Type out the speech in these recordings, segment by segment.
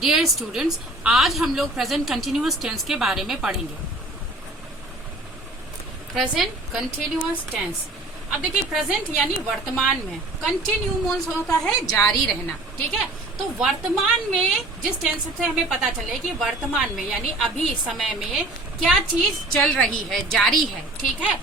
Dear students, आज हम लोग प्रेजेंट कंटिन्यूअस टेंस के बारे में पढ़ेंगे। Present continuous tense. अब देखिए, प्रेजेंट यानी वर्तमान में, कंटिन्यू मीन्स होता है जारी रहना। ठीक है, तो वर्तमान में जिस टेंस से हमें पता चले कि वर्तमान में यानी अभी समय में क्या चीज चल रही है, जारी है। ठीक है,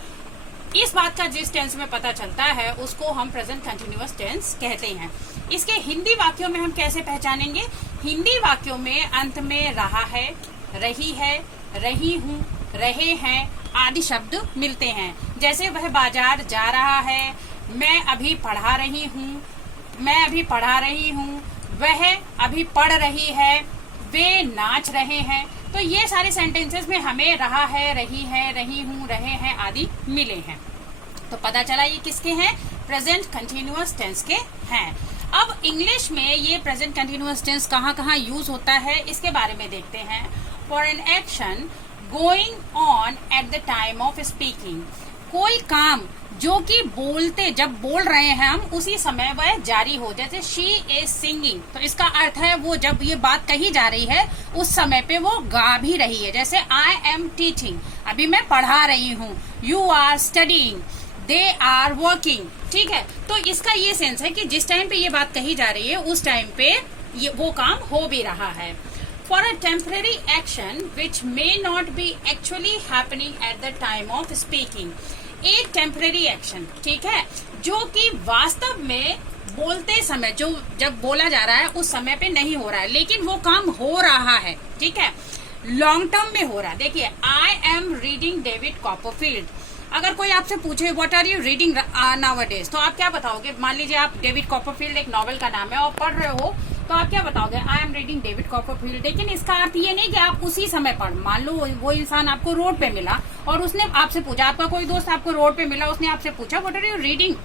इस बात का जिस टेंस में पता चलता है उसको हम प्रेजेंट कंटिन्यूअस टेंस कहते हैं। इसके हिंदी वाक्यों में हम कैसे पहचानेंगे? हिंदी वाक्यों में अंत में रहा है, रही है, रही हूँ, रहे हैं आदि शब्द मिलते हैं। जैसे वह बाजार जा रहा है, मैं अभी पढ़ा रही हूँ, मैं अभी पढ़ा रही हूँ, वह अभी पढ़ रही है, वे नाच रहे हैं। तो ये सारे सेंटेंसेस में हमें रहा है, रही हूँ, रहे हैं आदि मिले हैं। तो पता चला ये किसके हैं? प्रेजेंट कंटिन्यूअस टेंस के हैं। अब इंग्लिश में ये प्रेजेंट कंटिन्यूअस टेंस कहाँ कहाँ यूज होता है इसके बारे में देखते हैं। For an action going on at the time of speaking, कोई काम जो कि बोलते, जब बोल रहे हैं हम उसी समय वह जारी हो। जैसे शी इज सिंगिंग, तो इसका अर्थ है वो जब ये बात कही जा रही है उस समय पे वो गा भी रही है। जैसे आई एम टीचिंग, अभी मैं पढ़ा रही हूँ। You are studying, they are working. ठीक है, तो इसका ये सेंस है कि जिस टाइम पे ये बात कही जा रही है उस टाइम पे ये वो काम हो भी रहा है। For a temporary action which may not be actually happening at the time of speaking, एक टेम्पररी एक्शन, ठीक है, जो कि वास्तव में बोलते समय, जो जब बोला जा रहा है उस समय पे नहीं हो रहा है, लेकिन वो काम हो रहा है। ठीक है, लॉन्ग टर्म में हो रहा है। देखिए, I am reading David Copperfield. अगर कोई आपसे पूछे what are you reading nowadays, तो आप क्या बताओगे? मान लीजिए आप डेविड कॉपरफील्ड एक नॉवेल का नाम है और पढ़ रहे हो, तो आप क्या बताओगे? I am reading David Copperfield. लेकिन इसका अर्थ ये नहीं कि आप उसी समय पढ़। मान लो वो इंसान आपको रोड पे मिला और उसने आपसे पूछा, आपका कोई दोस्त आपको रोड पे मिला, उसने आपसे पूछा what are you reading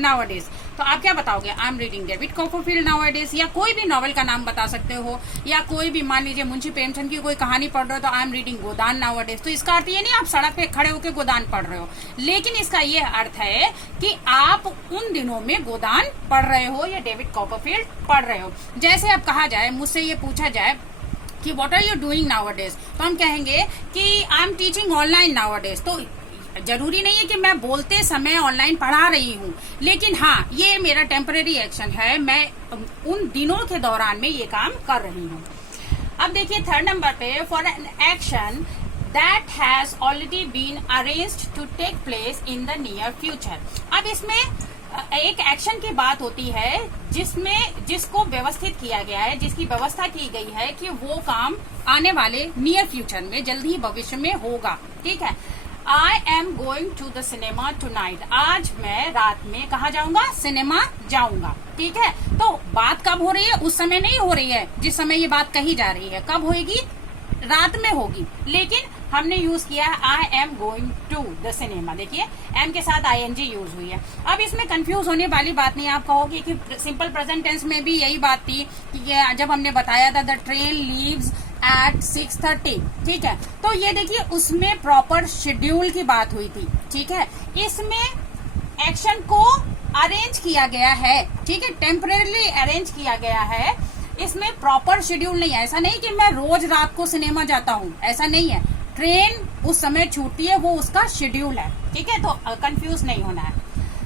nowadays, तो आप क्या बताओगे? I am reading David Copperfield nowadays. या कोई भी नॉवेल का नाम बता सकते हो, या कोई भी, मान लीजिए मुंशी प्रेमचंद की कोई कहानी पढ़ रहे हो तो I am reading Godan nowadays. तो इसका अर्थ ये नहीं आप सड़क पे खड़े होकर गोदान पढ़ रहे हो, लेकिन इसका ये अर्थ है कि आप उन दिनों में गोदान पढ़ रहे हो या डेविड कॉपरफील्ड पढ़ रहे हो। जैसे अब कहा जाए, मुझसे ये पूछा जाए कि what are you doing nowadays, तो हम कहेंगे कि I am teaching online nowadays. तो जरूरी नहीं है कि मैं बोलते समय ऑनलाइन पढ़ा रही हूँ, लेकिन हाँ, ये मेरा टेम्पररी एक्शन है, मैं उन दिनों के दौरान में ये काम कर रही हूँ। अब देखिए थर्ड नंबर पे, for an action that has already been arranged to take place in the near future. अब इसमें एक एक्शन की बात होती है जिसको व्यवस्थित किया गया है, जिसकी व्यवस्था की गई है कि वो काम आने वाले नियर फ्यूचर में, जल्दी ही भविष्य में होगा। ठीक है, I am going to the cinema tonight, आज मैं रात में कहाँ जाऊंगा? सिनेमा जाऊंगा। ठीक है, तो बात कब हो रही है? उस समय नहीं हो रही है जिस समय ये बात कही जा रही है। कब होगी? रात में होगी, लेकिन हमने यूज किया है I am going to the cinema. देखिए, एम के साथ ING यूज हुई है। अब इसमें कंफ्यूज होने वाली बात नहीं, आप कहोगे कि सिंपल प्रेजेंट टेंस में भी यही बात थी कि जब हमने बताया था द ट्रेन लीव्स एट 6:30। ठीक है, तो ये देखिए उसमें प्रॉपर शेड्यूल की बात हुई थी। ठीक है, इसमें एक्शन को अरेंज किया गया है। ठीक है, टेम्परेली अरेंज किया गया है, इसमें प्रॉपर शेड्यूल नहीं है। ऐसा नहीं कि मैं रोज रात को सिनेमा जाता हूँ, ऐसा नहीं है। ट्रेन उस समय छूटती है, वो उसका शेड्यूल है। ठीक है, तो कंफ्यूज नहीं होना है।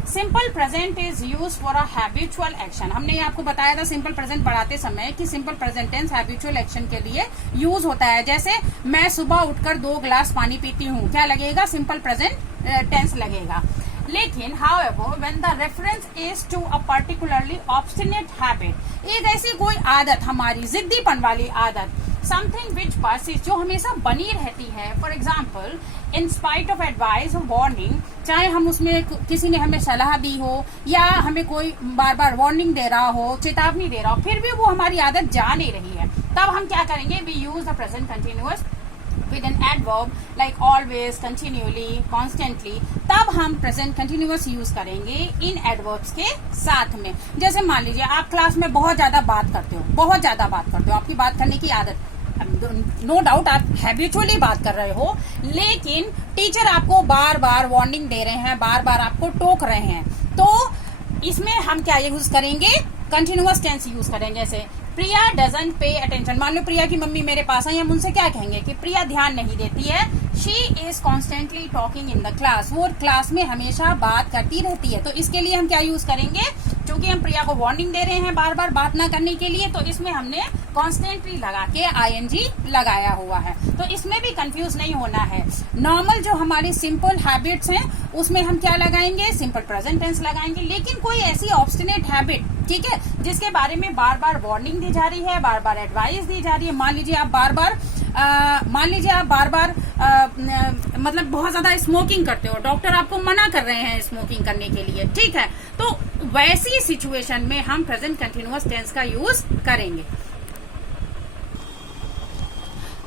Simple present is use for a habitual action. हमने आपको बताया था सिंपल प्रेजेंट पढ़ाते समय कि simple present tense habitual action के लिए यूज होता है। जैसे मैं सुबह उठकर 2 ग्लास पानी पीती हूँ, क्या लगेगा? सिंपल प्रेजेंट टेंस लगेगा। लेकिन however when the reference is to a particularly obstinate habit, एक ऐसी कोई आदत, हमारी जिद्दीपन वाली आदत, something which persists, जो हमेशा बनी रहती है। For example, in spite of advice or warning, चाहे हम उसमें किसी ने हमें सलाह दी हो या हमें कोई बार बार वार्निंग दे रहा हो, चेतावनी दे रहा हो, फिर भी वो हमारी आदत जा नहीं रही है, तब हम क्या करेंगे? We use the present continuous with an adverb like always, continually, constantly। तब हम present continuous यूज करेंगे इन adverbs के साथ में। जैसे मान लीजिए आप क्लास में बहुत ज्यादा बात करते हो, आपकी बात करने की आदत, नो डाउट आप हैबिचुअली बात कर रहे हो, लेकिन टीचर आपको बार बार वार्निंग दे रहे हैं, बार बार आपको टोक रहे हैं, तो इसमें हम क्या यूज करेंगे? कंटिन्यूअस टेंस यूज करेंगे। जैसे प्रिया डजंट पे अटेंशन। मान लो प्रिया की मम्मी मेरे पास आई, हम उनसे क्या कहेंगे कि प्रिया ध्यान नहीं देती है। She is constantly talking in the class, वो क्लास में हमेशा बात करती रहती है। तो इसके लिए हम क्या यूज करेंगे, क्योंकि हम प्रिया को वार्निंग दे रहे हैं बार बार बात ना करने के लिए, तो इसमें हमने कॉन्स्टेंटली लगा के आईएनजी लगाया हुआ है। तो इसमें भी कंफ्यूज नहीं होना है। नॉर्मल जो हमारी सिंपल हैबिट्स हैं उसमें हम क्या लगाएंगे, सिंपल प्रेजेंट टेंस लगाएंगे। लेकिन कोई ऐसी ऑब्स्टिनेट हैबिट, ठीक है, जिसके बारे में बार बार वार्निंग दी जा रही है, बार बार एडवाइस दी जा रही है। मान लीजिए आप बार बार मतलब बहुत ज्यादा स्मोकिंग करते हो, डॉक्टर आपको मना कर रहे हैं स्मोकिंग करने के लिए, ठीक है, तो वैसी सिचुएशन में हम प्रेजेंट कंटिन्यूअस टेंस का यूज करेंगे।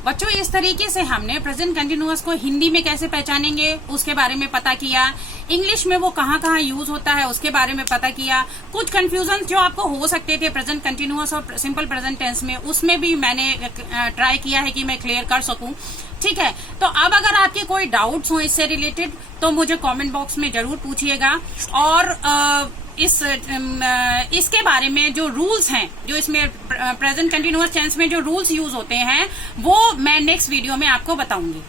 बच्चों इस तरीके से हमने प्रेजेंट कंटिन्यूअस को हिंदी में कैसे पहचानेंगे उसके बारे में पता किया, इंग्लिश में वो कहाँ कहाँ यूज होता है उसके बारे में पता किया। कुछ कंफ्यूजन जो आपको हो सकते थे प्रेजेंट कंटिन्यूअस और सिंपल प्रेजेंट टेंस में, उसमें भी मैंने ट्राई किया है कि मैं क्लियर कर सकूं, ठीक है। तो अब अगर आपके कोई डाउट्स हो इससे रिलेटेड तो मुझे कमेंट बॉक्स में जरूर पूछिएगा। और इसके बारे में जो रूल्स हैं, जो इसमें प्रेजेंट कंटिन्यूअस टेंस में जो रूल्स यूज होते हैं वो मैं नेक्स्ट वीडियो में आपको बताऊंगी।